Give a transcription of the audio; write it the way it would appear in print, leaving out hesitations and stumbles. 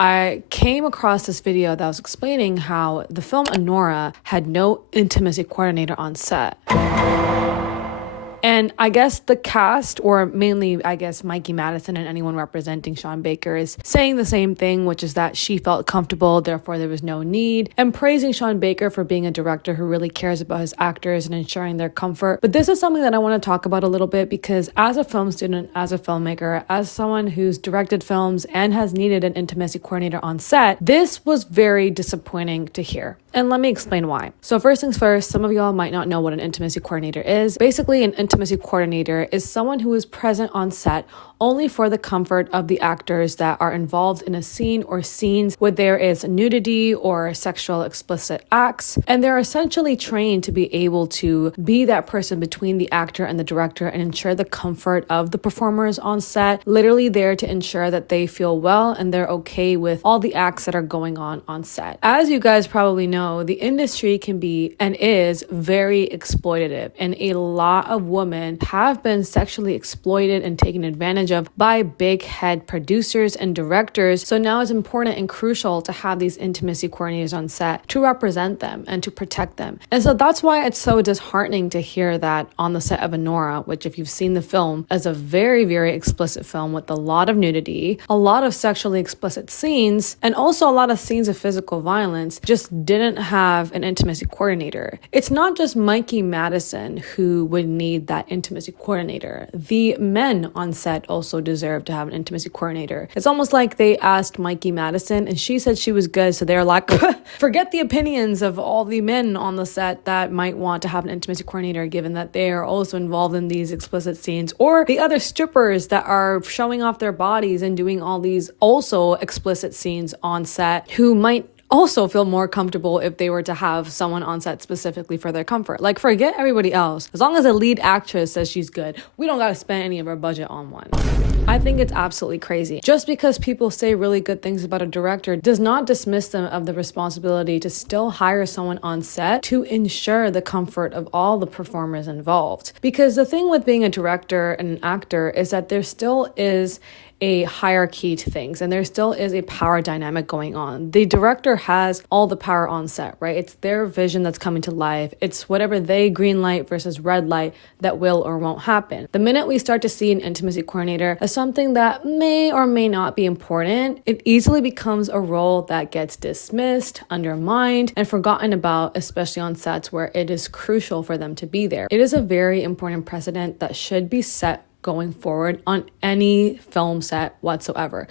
I came across this video that was explaining how the film Anora had no intimacy coordinator on set. And I guess the cast, or mainly, I guess, Mikey Madison and anyone representing Sean Baker is saying the same thing, which is that she felt comfortable, therefore there was no need, and praising Sean Baker for being a director who really cares about his actors and ensuring their comfort. But this is something that I want to talk about a little bit because as a film student, as a filmmaker, as someone who's directed films and has needed an intimacy coordinator on set, this was very disappointing to hear. And let me explain why. So first things first, some of y'all might not know what an intimacy coordinator is. Basically, an intimacy coordinator is someone who is present on set only for the comfort of the actors that are involved in a scene or scenes where there is nudity or sexual explicit acts. And they're essentially trained to be able to be that person between the actor and the director and ensure the comfort of the performers on set, literally there to ensure that they feel well and they're okay with all the acts that are going on set. As you guys probably know, the industry can be and is very exploitative, and a lot of women have been sexually exploited and taken advantage of by big head producers and directors. So now it's important and crucial to have these intimacy coordinators on set to represent them and to protect them. And so that's why it's so disheartening to hear that on the set of Anora, which if you've seen the film, is a very, very explicit film with a lot of nudity, a lot of sexually explicit scenes, and also a lot of scenes of physical violence, just didn't have an intimacy coordinator. It's not just Mikey Madison who would need that intimacy coordinator. The men on set also deserve to have an intimacy coordinator. It's almost like they asked Mikey Madison and she said she was good, so they're like, forget the opinions of all the men on the set that might want to have an intimacy coordinator, given that they are also involved in these explicit scenes, or the other strippers that are showing off their bodies and doing all these also explicit scenes on set, who might also feel more comfortable if they were to have someone on set specifically for their comfort. Like, forget everybody else. As long as a lead actress says she's good, we don't gotta spend any of our budget on one. I think it's absolutely crazy. Just because people say really good things about a director does not dismiss them of the responsibility to still hire someone on set to ensure the comfort of all the performers involved. Because the thing with being a director and an actor is that there still is a hierarchy to things, and there still is a power dynamic going on. The director has all the power on set, right? It's their vision that's coming to life. It's whatever they green light versus red light that will or won't happen. The minute we start to see an intimacy coordinator as something that may or may not be important, it easily becomes a role that gets dismissed, undermined, and forgotten about, especially on sets where it is crucial for them to be there. It is a very important precedent that should be set going forward on any film set whatsoever.